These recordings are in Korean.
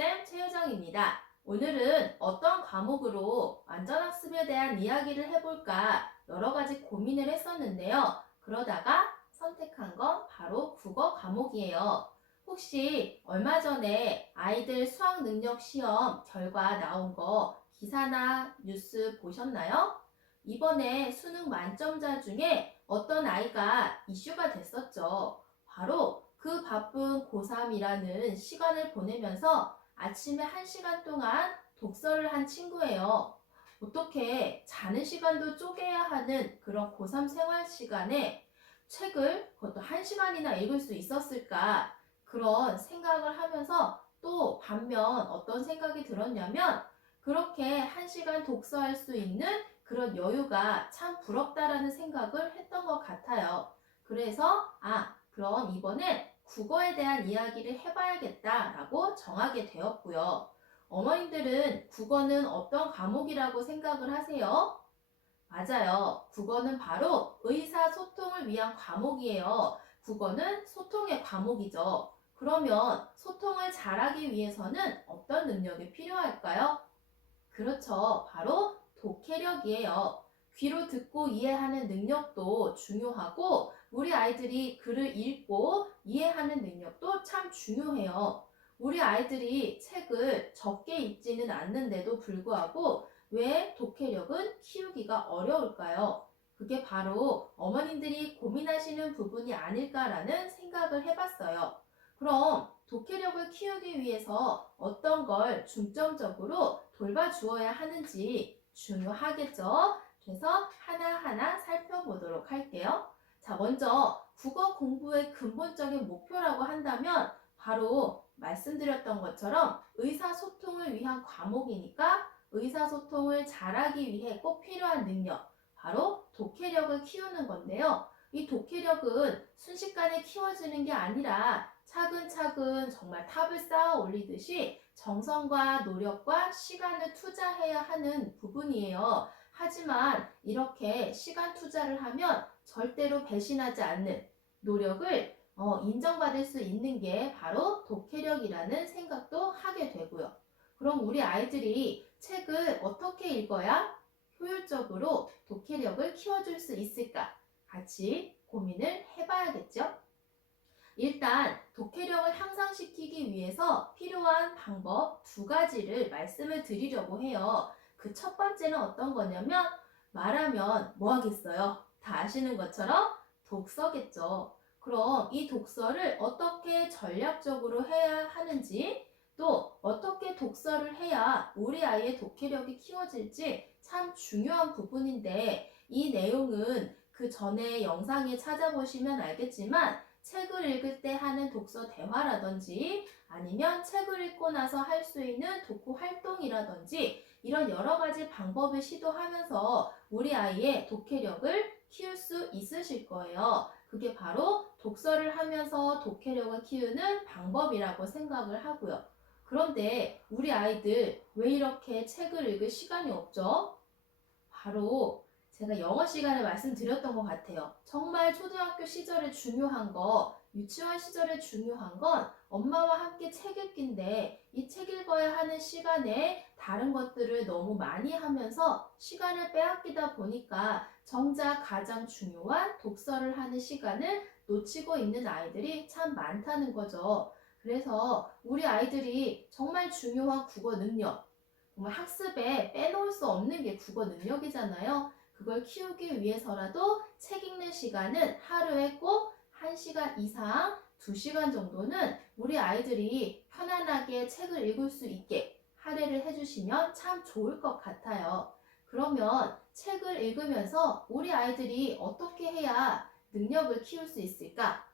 국어쌤 최유정입니다. 오늘은 어떤 과목으로 안전학습에 대한 이야기를 해볼까 여러 가지 고민을 했었는데요. 그러다가 선택한 건 바로 국어 과목이에요. 혹시 얼마 전에 아이들 수학 능력 시험 결과 나온 거 기사나 뉴스 보셨나요? 이번에 수능 만점자 중에 어떤 아이가 이슈가 됐었죠. 바로 그 바쁜 고3이라는 시간을 보내면서 아침에 1시간 동안 독서를 한 친구예요. 어떻게 자는 시간도 쪼개야 하는 그런 고3 생활 시간에 책을 그것도 1시간이나 읽을 수 있었을까? 그런 생각을 하면서 또 반면 어떤 생각이 들었냐면 그렇게 1시간 독서할 수 있는 그런 여유가 참 부럽다라는 생각을 했던 것 같아요. 그래서 그럼 이번엔 국어에 대한 이야기를 해봐야겠다라고 정하게 되었고요. 어머님들은 국어는 어떤 과목이라고 생각을 하세요? 맞아요. 국어는 바로 의사소통을 위한 과목이에요. 국어는 소통의 과목이죠. 그러면 소통을 잘하기 위해서는 어떤 능력이 필요할까요? 그렇죠. 바로 독해력이에요. 귀로 듣고 이해하는 능력도 중요하고 우리 아이들이 글을 읽고 이해하는 능력도 참 중요해요. 우리 아이들이 책을 적게 읽지는 않는데도 불구하고 왜 독해력은 키우기가 어려울까요? 그게 바로 어머님들이 고민하시는 부분이 아닐까라는 생각을 해봤어요. 그럼 독해력을 키우기 위해서 어떤 걸 중점적으로 돌봐주어야 하는지 중요하겠죠? 그래서 하나하나 살펴보도록 할게요. 자, 먼저 국어 공부의 근본적인 목표라고 한다면 바로 말씀드렸던 것처럼 의사소통을 위한 과목이니까 의사소통을 잘하기 위해 꼭 필요한 능력, 바로 독해력을 키우는 건데요. 이 독해력은 순식간에 키워지는 게 아니라 차근차근 정말 탑을 쌓아 올리듯이 정성과 노력과 시간을 투자해야 하는 부분이에요. 하지만 이렇게 시간 투자를 하면 절대로 배신하지 않는 노력을 인정받을 수 있는 게 바로 독해력이라는 생각도 하게 되고요. 그럼 우리 아이들이 책을 어떻게 읽어야 효율적으로 독해력을 키워줄 수 있을까? 같이 고민을 해봐야겠죠? 일단 독해력을 향상시키기 위해서 필요한 방법 2가지를 말씀을 드리려고 해요. 그 첫 번째는 어떤 거냐면 말하면 뭐 하겠어요? 다 아시는 것처럼 독서겠죠. 그럼 이 독서를 어떻게 전략적으로 해야 하는지 또 어떻게 독서를 해야 우리 아이의 독해력이 키워질지 참 중요한 부분인데 이 내용은 그 전에 영상에 찾아보시면 알겠지만 책을 읽을 때 하는 독서 대화라든지 아니면 책을 읽고 나서 할 수 있는 독후 활동이라든지 이런 여러 가지 방법을 시도하면서 우리 아이의 독해력을 키울 수 있으실 거예요. 그게 바로 독서를 하면서 독해력을 키우는 방법이라고 생각을 하고요. 그런데 우리 아이들 왜 이렇게 책을 읽을 시간이 없죠? 바로 제가 영어 시간에 말씀드렸던 것 같아요. 정말 초등학교 시절에 중요한 거, 유치원 시절에 중요한 건 엄마와 함께 책 읽기인데 이 책 읽어야 하는 시간에 다른 것들을 너무 많이 하면서 시간을 빼앗기다 보니까 정작 가장 중요한 독서를 하는 시간을 놓치고 있는 아이들이 참 많다는 거죠. 그래서 우리 아이들이 정말 중요한 국어 능력, 정말 학습에 빼놓을 수 없는 게 국어 능력이잖아요. 그걸 키우기 위해서라도 책 읽는 시간은 하루에 꼭 1시간 이상, 2시간 정도는 우리 아이들이 편안하게 책을 읽을 수 있게 할애를 해주시면 참 좋을 것 같아요. 그러면 책을 읽으면서 우리 아이들이 어떻게 해야 능력을 키울 수 있을까?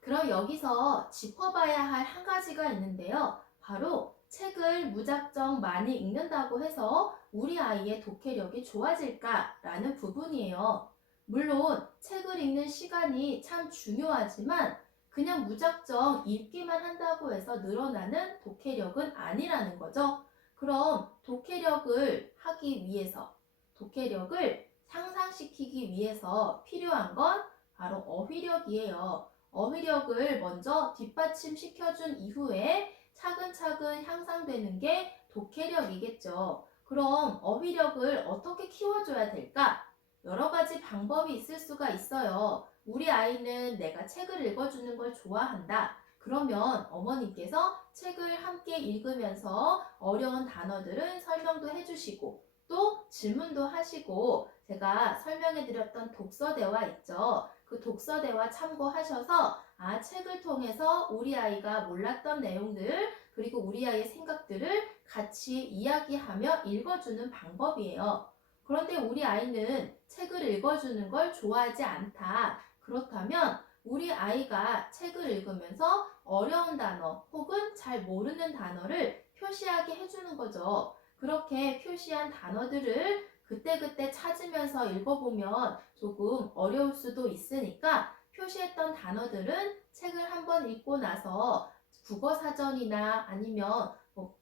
그럼 여기서 짚어봐야 할 한 가지가 있는데요. 바로 책을 무작정 많이 읽는다고 해서 우리 아이의 독해력이 좋아질까라는 부분이에요. 물론 책을 읽는 시간이 참 중요하지만 그냥 무작정 읽기만 한다고 해서 늘어나는 독해력은 아니라는 거죠. 그럼 독해력을 하기 위해서, 독해력을 향상시키기 위해서 필요한 건 바로 어휘력이에요. 어휘력을 먼저 뒷받침시켜준 이후에 차근차근 향상되는 게 독해력이겠죠. 그럼 어휘력을 어떻게 키워줘야 될까? 여러 가지 방법이 있을 수가 있어요. 우리 아이는 내가 책을 읽어주는 걸 좋아한다. 그러면 어머님께서 책을 함께 읽으면서 어려운 단어들은 설명도 해주시고 또 질문도 하시고 제가 설명해드렸던 독서대화 있죠. 그 독서대화 참고하셔서 책을 통해서 우리 아이가 몰랐던 내용들 그리고 우리 아이의 생각들을 같이 이야기하며 읽어주는 방법이에요. 그런데 우리 아이는 책을 읽어주는 걸 좋아하지 않다. 그렇다면 우리 아이가 책을 읽으면서 어려운 단어 혹은 잘 모르는 단어를 표시하게 해주는 거죠. 그렇게 표시한 단어들을 그때그때 찾으면서 읽어보면 조금 어려울 수도 있으니까 표시했던 단어들은 책을 한번 읽고 나서 국어사전이나 아니면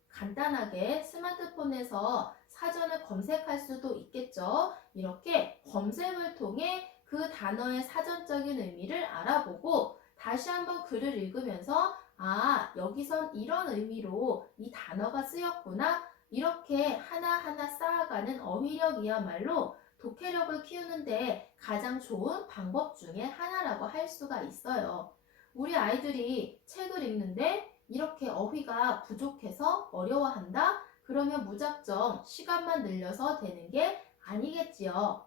간단하게 스마트폰에서 사전을 검색할 수도 있겠죠. 이렇게 검색을 통해 그 단어의 사전적인 의미를 알아보고 다시 한번 글을 읽으면서 여기선 이런 의미로 이 단어가 쓰였구나. 이렇게 하나하나 쌓아가는 어휘력이야말로 독해력을 키우는데 가장 좋은 방법 중에 하나라고 할 수가 있어요. 우리 아이들이 책을 읽는데 이렇게 어휘가 부족해서 어려워한다? 그러면 무작정 시간만 늘려서 되는 게 아니겠지요.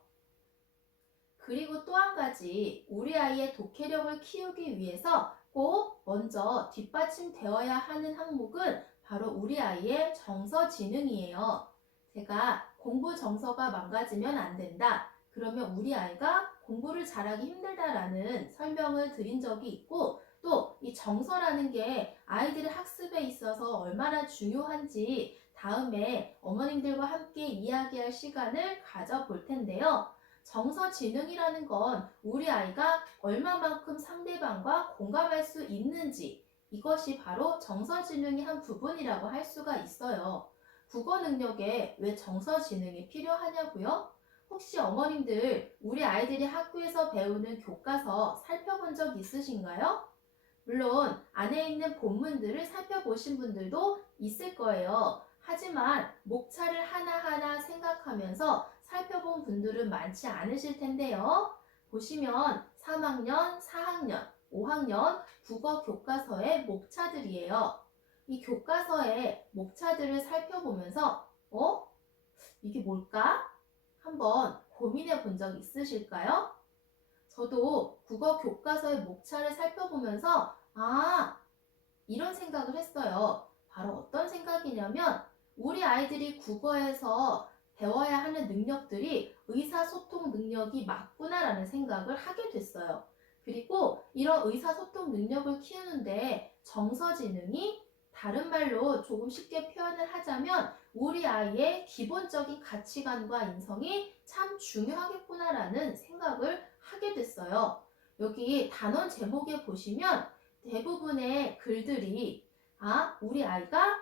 그리고 또 한 가지 우리 아이의 독해력을 키우기 위해서 꼭 먼저 뒷받침되어야 하는 항목은 바로 우리 아이의 정서 지능이에요. 제가 공부 정서가 망가지면 안 된다. 그러면 우리 아이가 공부를 잘하기 힘들다라는 설명을 드린 적이 있고 또 이 정서라는 게 아이들의 학습에 있어서 얼마나 중요한지 다음에 어머님들과 함께 이야기할 시간을 가져볼 텐데요. 정서 지능이라는 건 우리 아이가 얼마만큼 상대방과 공감할 수 있는지 이것이 바로 정서 지능의 한 부분이라고 할 수가 있어요. 국어 능력에 왜 정서 지능이 필요하냐고요? 혹시 어머님들 우리 아이들이 학교에서 배우는 교과서 살펴본 적 있으신가요? 물론 안에 있는 본문들을 살펴보신 분들도 있을 거예요. 하지만 목차를 하나하나 생각하면서 살펴본 분들은 많지 않으실 텐데요. 보시면 3학년, 4학년, 5학년 국어 교과서의 목차들이에요. 이 교과서의 목차들을 살펴보면서 이게 뭘까? 한번 고민해 본 적 있으실까요? 저도 국어 교과서의 목차를 살펴보면서 이런 생각을 했어요. 바로 어떤 생각이냐면 우리 아이들이 국어에서 배워야 하는 능력들이 의사소통 능력이 맞구나라는 생각을 하게 됐어요. 그리고 이런 의사소통 능력을 키우는데 정서지능이 다른 말로 조금 쉽게 표현을 하자면 우리 아이의 기본적인 가치관과 인성이 참 중요하겠구나라는 생각을 하게 됐어요. 여기 단원 제목에 보시면 대부분의 글들이 우리 아이가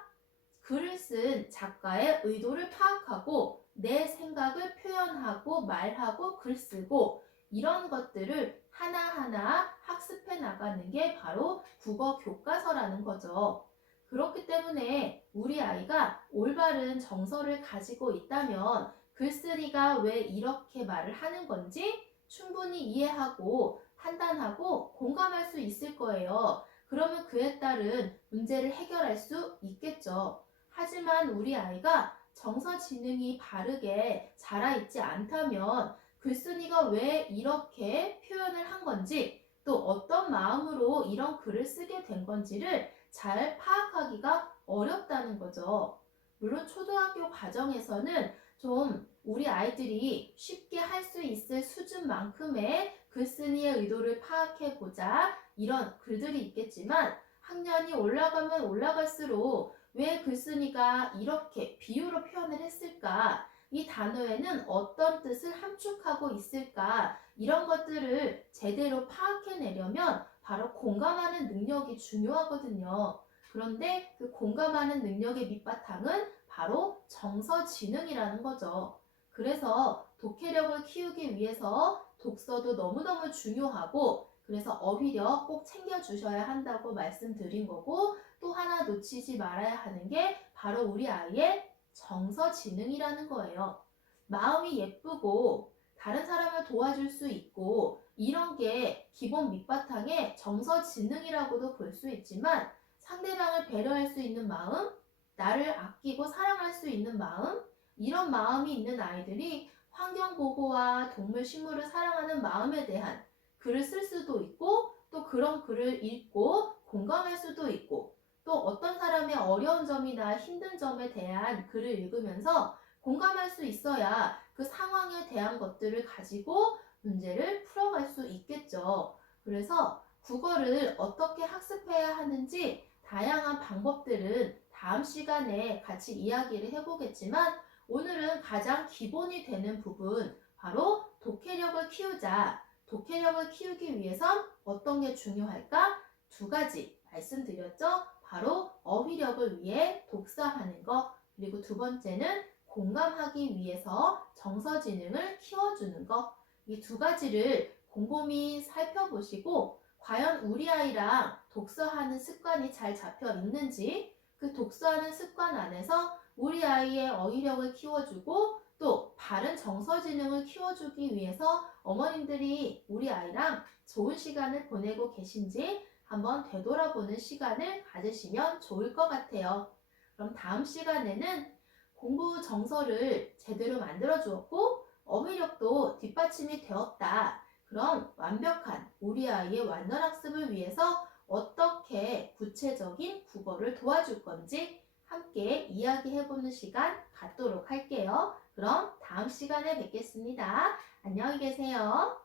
글을 쓴 작가의 의도를 파악하고 내 생각을 표현하고 말하고 글쓰고 이런 것들을 하나하나 학습해 나가는 게 바로 국어 교과서라는 거죠. 그렇기 때문에 우리 아이가 올바른 정서를 가지고 있다면 글쓰기가 왜 이렇게 말을 하는 건지 충분히 이해하고 판단하고 공감할 수 있을 거예요. 그러면 그에 따른 문제를 해결할 수 있겠죠. 하지만 우리 아이가 정서 지능이 바르게 자라있지 않다면 글쓴이가 왜 이렇게 표현을 한 건지 또 어떤 마음으로 이런 글을 쓰게 된 건지를 잘 파악하기가 어렵다는 거죠. 물론 초등학교 과정에서는 좀 우리 아이들이 쉽게 할 수 있을 수준만큼의 글쓴이의 의도를 파악해보자 이런 글들이 있겠지만 학년이 올라가면 올라갈수록 왜 글쓴이가 이렇게 비유로 표현을 했을까? 이 단어에는 어떤 뜻을 함축하고 있을까? 이런 것들을 제대로 파악해내려면 바로 공감하는 능력이 중요하거든요. 그런데 그 공감하는 능력의 밑바탕은 바로 정서지능이라는 거죠. 그래서 독해력을 키우기 위해서 독서도 너무너무 중요하고 그래서 어휘력 꼭 챙겨주셔야 한다고 말씀드린 거고, 또 하나 놓치지 말아야 하는 게 바로 우리 아이의 정서지능이라는 거예요. 마음이 예쁘고 다른 사람을 도와줄 수 있고 이런 게 기본 밑바탕의 정서지능이라고도 볼 수 있지만, 상대방을 배려할 수 있는 마음, 나를 아끼고 사랑할 수 있는 마음, 이런 마음이 있는 아이들이 환경보호와 동물, 식물을 사랑하는 마음에 대한 글을 쓸 수도 있고, 또 그런 글을 읽고 공감할 수도 있고, 또 어떤 사람의 어려운 점이나 힘든 점에 대한 글을 읽으면서 공감할 수 있어야 그 상황에 대한 것들을 가지고 문제를 풀어갈 수 있겠죠. 그래서 국어를 어떻게 학습해야 하는지 다양한 방법들은 다음 시간에 같이 이야기를 해보겠지만, 오늘은 가장 기본이 되는 부분, 바로 독해력을 키우자. 독해력을 키우기 위해선 어떤 게 중요할까? 두 가지 말씀드렸죠? 바로 어휘력을 위해 독서하는 것, 그리고 두 번째는 공감하기 위해서 정서지능을 키워주는 것. 이 두 가지를 곰곰이 살펴보시고, 과연 우리 아이랑 독서하는 습관이 잘 잡혀 있는지, 그 독서하는 습관 안에서 우리 아이의 어휘력을 키워주고 또 바른 정서지능을 키워주기 위해서 어머님들이 우리 아이랑 좋은 시간을 보내고 계신지 한번 되돌아보는 시간을 가지시면 좋을 것 같아요. 그럼 다음 시간에는 공부 정서를 제대로 만들어 주었고 어휘력도 뒷받침이 되었다. 그럼 완벽한 우리 아이의 완전학습을 위해서 어떻게 구체적인 국어를 도와줄 건지 함께 이야기해보는 시간 갖도록 할게요. 그럼 다음 시간에 뵙겠습니다. 안녕히 계세요.